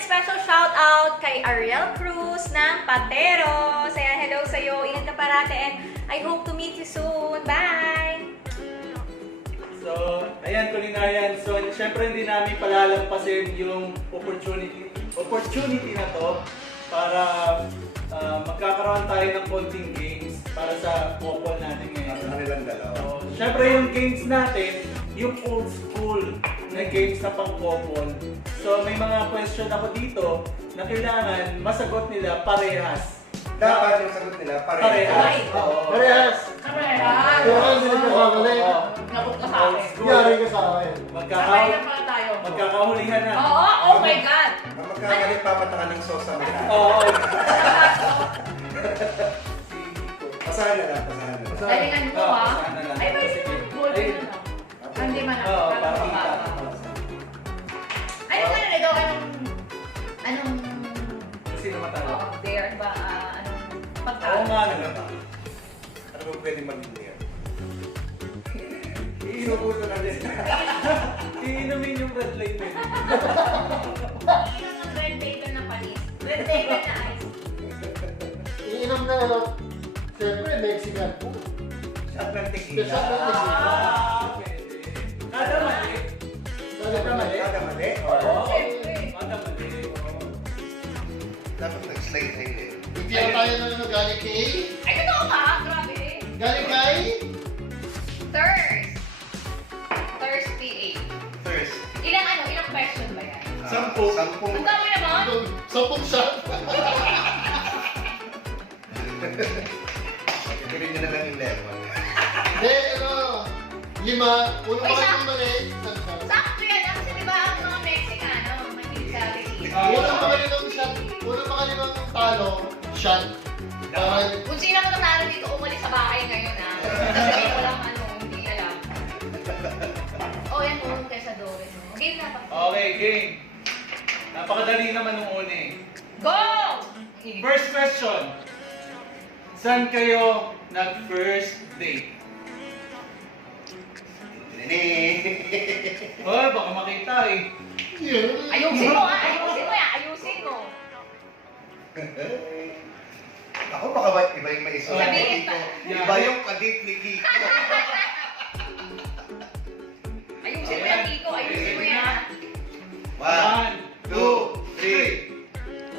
special shout out kay Ariel Cruz ng Patero. Saya hello sa'yo. Ingat ka parate and I hope to meet you soon. Bye! So, ayan, kulinaryan. So, syempre hindi namin palalampasin yung opportunity na to para magkakaroon tayo ng konting games para sa couple natin ngayon. Kanilang dalawa. So, syempre yung games natin, yung old school na games na pang-couple. So, may mga question ako dito na kailangan masagot nila parehas. Dapat yung sagot nila Parehas. Oo. Parehas! Kamera! Kaya hindi ka kamali. Nabuk ka sa akin. Yari ka sa akin. Sabay na pala tayo. Magkakahulihan na. Oo, oh my God! Ang magkakalit papatakan ng sauce sa mukha. Oo. Pasahan na lang, pasahan na lang. Galingan mo ha. Pasahan na lang. Ay, pwede mo gold Ay. yun, no? Hindi man ako. Oo, Parang parang baba. Anong ano nito? Anong... Sino matalo? Oo, there ba? Anong Oo pagtalo? nga Ano naman. ba? Ano ba pwede maging there? Iinubuto na din. Iinumin yung red light eh. Iinom ng red bacon na panis. Red bacon na ice. Iinom na, siyempre, Mexican food. Shot ng tequila. Shot ng tequila. Pwede. Kada mali. Kada mali. Kada mali? Oo. Siyempre. Kada mali. Oo. Dapat nag-slide tayo eh. Hindi na tayo na galing kay... Ay, totoo ka? Grabe. Galing kay... Thirst. Thirsty eight. First. Ilang question ba yan? 10. Ang dami naman. 10 shot. Gawin nyo na lang yung lemon. Hindi, 5. Unang Uy, mga mali. Sakto yan ah, kasi diba ang mga Mexicano, mahilig sa tequila. Unang mga limang shot. Unang mga limang talo, shot. Para... Kung sino mo nanalo dito, umalis sa bahay ngayon ah. Sabihin ko lang hindi alam. Oh, yan mo, kesa Dore. Game na pa. Okay, game. Napakadali naman nung una eh. Go! First question. Saan kayo nag-first date? Hoy, baka makita eh. Yeah. Ayusin mo ah, ayusin mo yan, ayusin mo. Ako baka iba yung maisip. Sabihin pa. Iba yung kadate ni Kiko. Ayusin mo yan, Kiko, ayusin mo yan. 1, 2,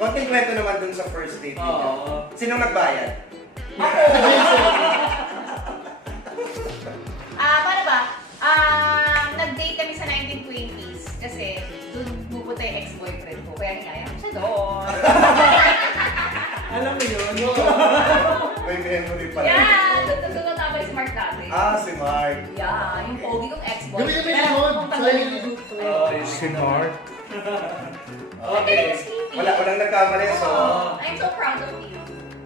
3. Konting kwento naman dun sa first date. Oo. Sinong nagbayad? Paano ba? Nag-date kami sa 1920s kasi doon pupunta yung ex-boyfriend ko. Kaya hinaya ko siya doon. Alam mo yun? May memory pala. Yeah! Doon tama si Mark dati. Si Mark. Yeah, yung pogi kong ex-boyfriend. Gabi kami yun. Kung tanggalin yung group ko eh. Si Mark. Ang galing na skinny. Walang nagkamali, so I'm so proud of you.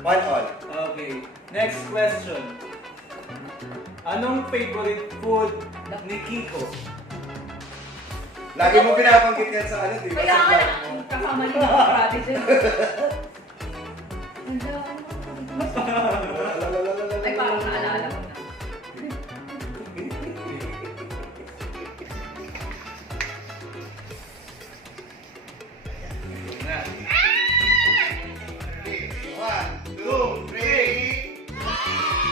1-all. Okay. Next question. Anong favorite food ni Kiko? Lagi mo pinabanggit yan sa ano, di ba? Kaya Sa nga, vlog mo. kakamali ng karate dyan. Ay, parang naalala ko na. Na. 1, 2, 3.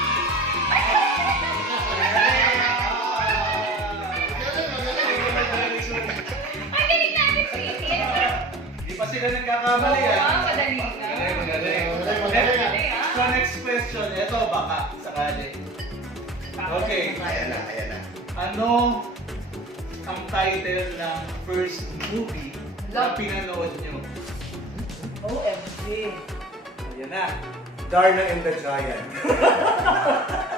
Ay, galing natin, sweetie. Di pa sila nagkakamali Oo, ah. madali na. Magaling, magaling. Magaling, ah. So next question, ito baka sakali. Okay. Ayan na, ayan na. Ano ang title ng first movie na pinanood nyo? OMG. Ayan na. Darna and the Giant.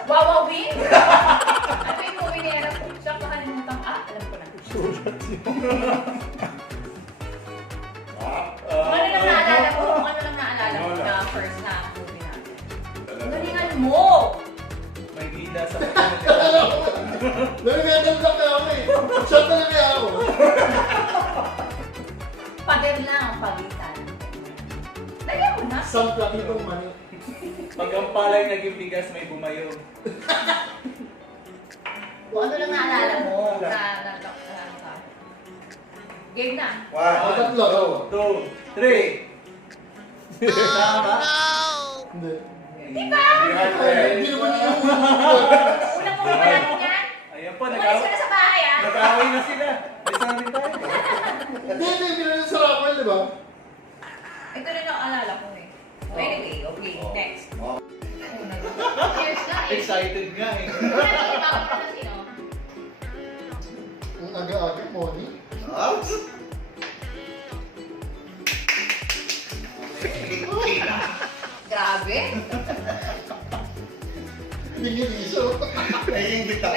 Wow, win? Ano yung movie ni Era? Siya pa kalimutan. Alam ko na. Ano lang naalala ko? Ano lang naalala ko na first na movie natin? Galingan mo! May gila sa Nalimetan lang kaya ako eh. Shot na lang kaya ako. Pader lang ang pagitan. Lagyan mo na. Isang platitong mani. Pag ang palay naging bigas, may bumayo. Kung ano lang naalala mo. Game na. 1, Tatlo. 2, 3. Tama? Hindi. Di ba? Hindi naman yung Unang mga pa natin yan. Ayan po, Umalis ka na sa bahay ah. nag-away na sila. May sabi tayo. Hindi, binanong sa raffle, di ba? Ito na naalala ko eh. Anyway, okay, next. Oh. Cheers na eh. Excited nga eh. Ano na sino? Ang aga-aga, Moni. Ouch! Tequilla. Grabe. Bingin-iso. Naiingit ako.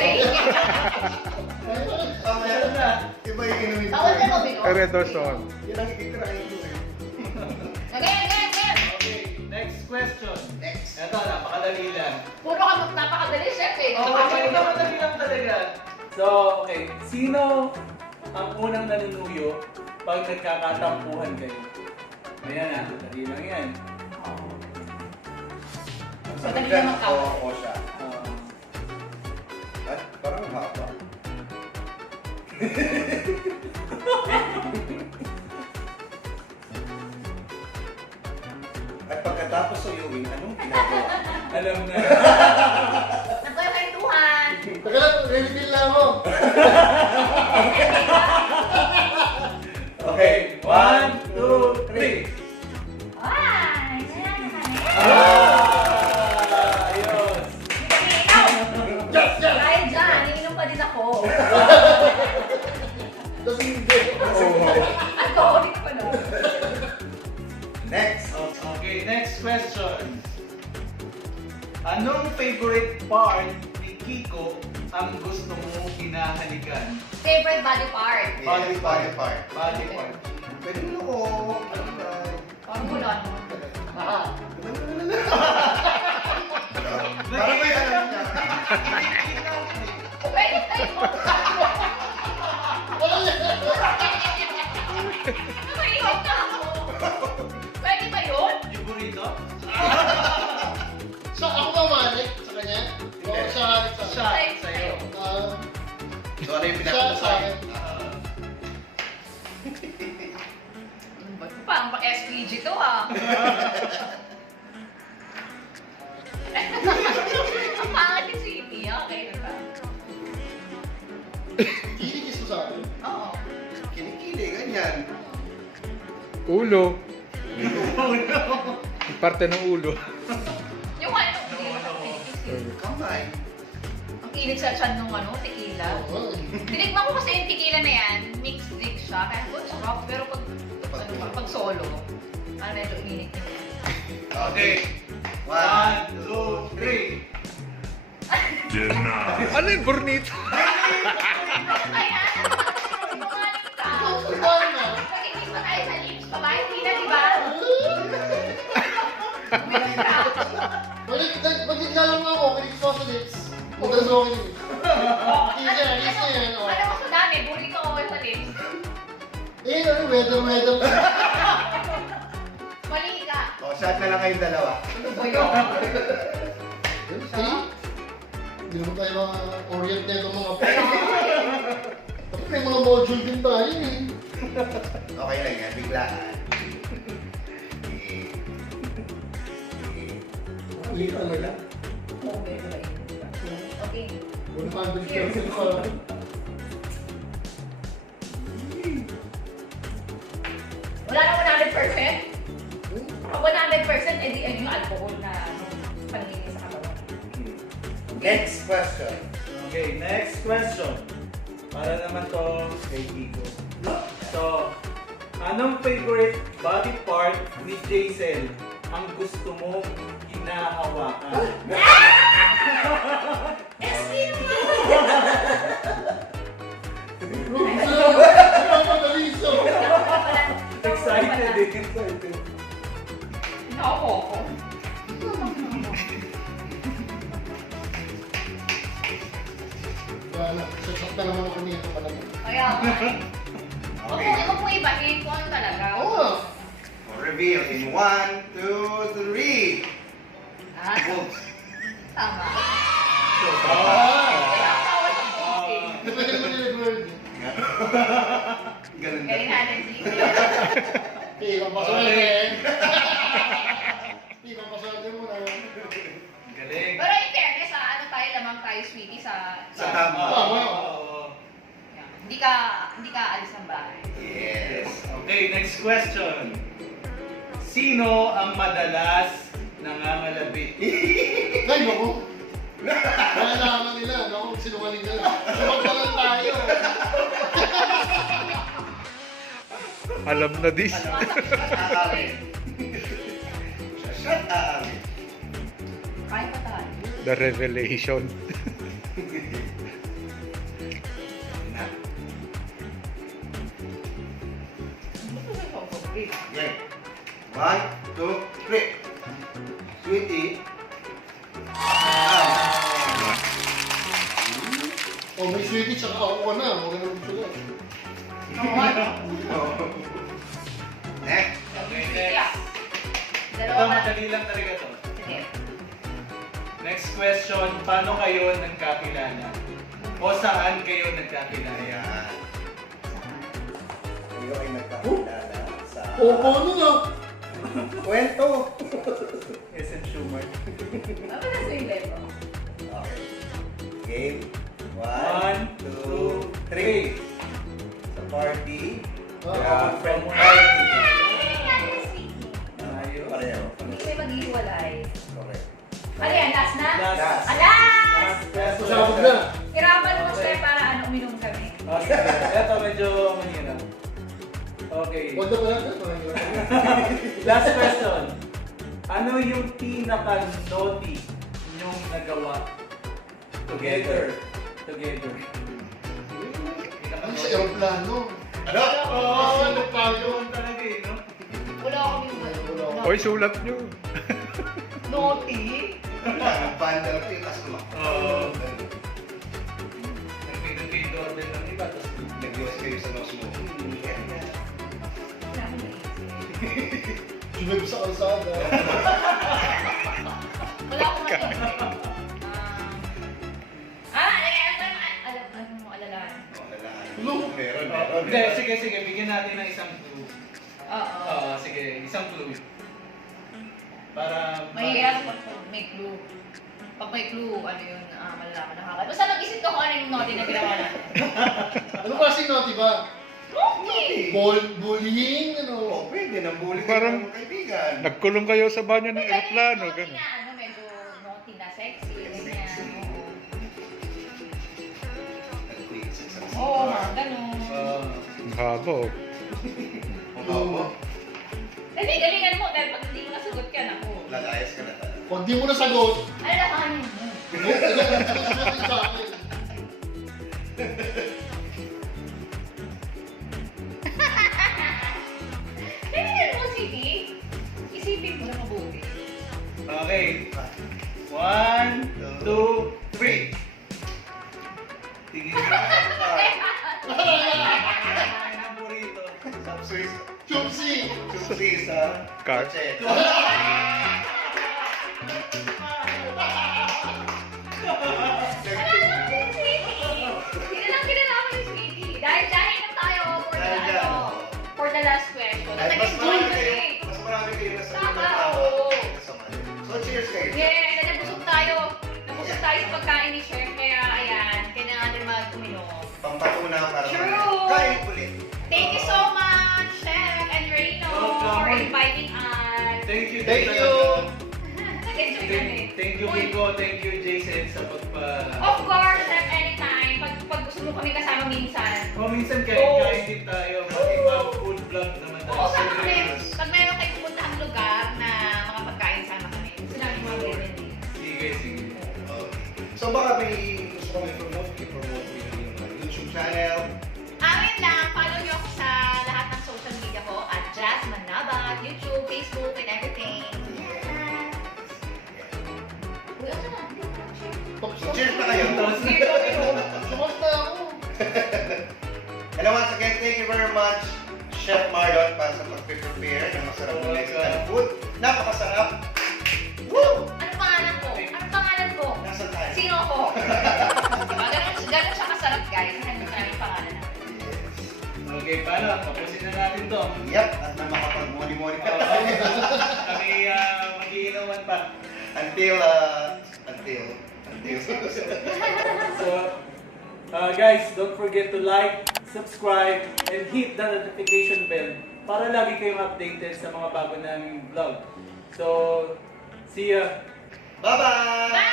Mamaya na. Iba yung inumin ko. Bawal na mo, Bino. Redoson. Yun ang ititirahin ko eh. Again. Okay, next question. Next. Ito, napakadali lang. Puro ka napakadali, chef eh. Okay, napakadali lang talaga. So, okay. Sino ang unang nanunuyo pag nagkakatampuhan kayo? Ayan na, dali lang yan. So, dali naman ka. O siya. At parang haba. At pagkatapos suyuin, anong ginagawa? Alam na. Nagkakwentuhan. Teka lang, reveal na ako. Okay, 1, 2, 3. Ay, Ayos. Yes, yes! dahil dyan, ininom pa din ako. Tapos hindi. Alcoholic pa no. Next. Okay, next question. Anong favorite part ni Kiko ang gusto mo hinahalikan? Favorite body part. Body part. Body part. Pwede mo ako. Parang mula no. Parang may alam niya. Pwede tayo. Nakaihot na ako. Pwede ba yun? Yung burrito? Sa ako mamalik sa kanya? O siya halit sa Siya, akin? sa'yo. So ano yung Siya pinakita sa akin. Parang pa-SPG to ah. Ang pangat yung city ah. Okay na ba? Kinikis mo sa akin? Oo. Kinikili, ganyan. Ulo. Parte ng ulo. Yung ano, hindi ko Kamay. ang init sa chan nung ano, tequila. Oo. Tinikman ko kasi yung tequila na yan, mixed drink siya. Kaya ko, sarap. Pero pag solo, medyo init na yan. Okay. 1, 2, 3. Ano yung burnito? Kaya, kumain ka. Ikaw, ikaw na. Pag-ibig pa tayo sa lips, babae, hindi na, di ba? Uminom ka. Pag-ibig ka lang ako, kinikis mo sa lips. Madalas mo kinikis. Kinikis yan, kinikis na yan. Ano mas madami, buli ka ako sa lips. Eh, ano, weather. Mali ka. O, shot na lang kayong dalawa. Ano ba yun? See? Hindi naman tayo mga orient na itong mga Tapos may mga module din tayo eh. Okay lang yan, biglaan. Ulitan mo lang. Okay. 100% pa. Wala na 100%? Pag 100%, edi ano yung alcohol na paningin sa katawan. Next question. Okay, next question. Para naman to kay Kiko. So, anong favorite body part ni Jahziel ang gusto mong hinahawakan? Excuse me! Excited eh. Excited. Ako. Wala. Sasok na naman ako nito pala. Kaya nga eh. Huwag mo ibahin kung ano talaga. Oo. Reveal in 1, 2, 3. Ah, Oops. tama. Hindi pwede naman nilagward. Ganun na. Galing na. Ibang paswerte. Ibang paswerte mo na. Galing. Pero in fairness, ano tayo, lamang tayo, sweetie, sa... Sa tama. Oo. Yeah. Hindi ka alis ng bahay. Yes. Okay, next question. Sino ang madalas nangangalabit? Ay, naku. Nalaman nila, naku, sinungaling nila. Sumagpalan tayo. Alam na this. Aamin. Shut aamin. Kain pa tayo. The revelation. Na. Okay. 1, 2, 3. Sweetie. O, may sweetie, tsaka ako ka na. Huwag na naman sila. Next. Okay, Yeah. next. Ito, Dalawa na. madali lang talaga to. Sige. Next question, paano kayo nagkakilala? O saan kayo nagkakilala? Ayan. Kayo ay nagkakilala sa... Ano nga? Kwento. SM Schumer. Ano na sa level? Okay. Game. 1, 2, 3. Sa party. Ah, Friend from party. Ayos. Pareho. Hindi kayo maghihiwalay. Correct. Ano yan? Last na? Last. Alas! Masabog na. Hirapan mo siya para uminom kami. Okay, ito medyo mahirap. Okay. Huwag na pala na. Last question. Ano yung pinaka-naughty nyong nagawa together? Together. Ano sa aeroplano? Ano? Oo, ano pa yun? Talaga eh, no? Wala kami yung Oy, sulat nyo. naughty. Bandal ko yung kasama. Oo. Nagpinag-pin doorbell ng iba, tapos Nag-iwas kayo sa no smoking. Sumib sa kalsada. Wala akong maisip. Alam mo, alalahan. Meron. Hindi, sige, bigyan natin ng isang clue. Oo. Oo, sige, isang clue. Para... Mahirap pag may clue. Pag may clue, ano yun, malalaman na kakal. Basta mag-isip ko kung ano yung naughty na ginawa natin. Ano kasi naughty ba? Naughty! Bullying, ano? Oo, pwede. Nambuli kayo Parang- ng kaibigan. Nagkulong kayo sa banyo ng eroplano. Naughty Ganun. na, ano, medyo naughty na, sexy, ganyan. Nag-quiz sa isang Oo, sitwasyon. ganun. Ang haba, oh. Oo. Hindi, galingan mo, dahil pag hindi mo nasagot yan, ako. Lagayas ka na talaga. Pag di mo nasagot, Ano na kanin mo? sumasin sa akin. Galingan mo, Siti. Isipin mo na mabuti. Okay. 1, 2, 3. Tingin mo. Ang burrito. Subswiss. Chumsi! Chumsi sa Car. kotse. Hindi na lang kinalaman yung Sweetie. Dahil na tayo for the, Dahil dyan. for the last question. Ay, Nag-enjoy kami. mas marami kayo na sa Tama, mga tao. oo. Kasama. So, cheers kayo. Yeah, nabusog tayo. Nabusog tayo sa pagkain ni Chef. Kaya ayan, kailangan natin mag-uminom. Pampatuna para True. kain ulit. Thank you so much, Chef and Reno, for inviting us. Thank you. Thank you. Nag-enjoy kami. Thank you, Kiko. Thank you, Jason, sa pagpa... Of course, Chef, anytime. Pag gusto mo kami kasama minsan. Oh, minsan Oo. kain din tayo. Mag-iba food vlog naman tayo. Oo, sama kami. Pag meron kayo pupuntahang lugar na mga pagkain, sama kami. Gusto namin mga ganyan eh. Sige. So, baka may gusto kami i-promote mo yung YouTube channel. Amin lang, follow nyo ako sa lahat ng social media ko at Jahziel Manabat, YouTube, Facebook, and everything. Yes! Uy, ano na? Hindi ko na share. Cheers na kayo. Sige, kami mo. Sumat na ako. And once again, thank you very much, Chef Marlon, para sa pag-prepare ng masarap na Mexican food. Napakasarap. Woo! Ano pangalan ko? Ano pangalan ko? Nasaan tayo? Sino ako? Diba? Ganun siya masarap, guys. Ano yung pangalan natin? Yes. Okay, paano? Tapusin na natin to. Yep, at Until. So, guys, don't forget to like, subscribe, and hit the notification bell para lagi kayong updated sa mga bago naming vlog. So, see ya! Bye-bye! Bye!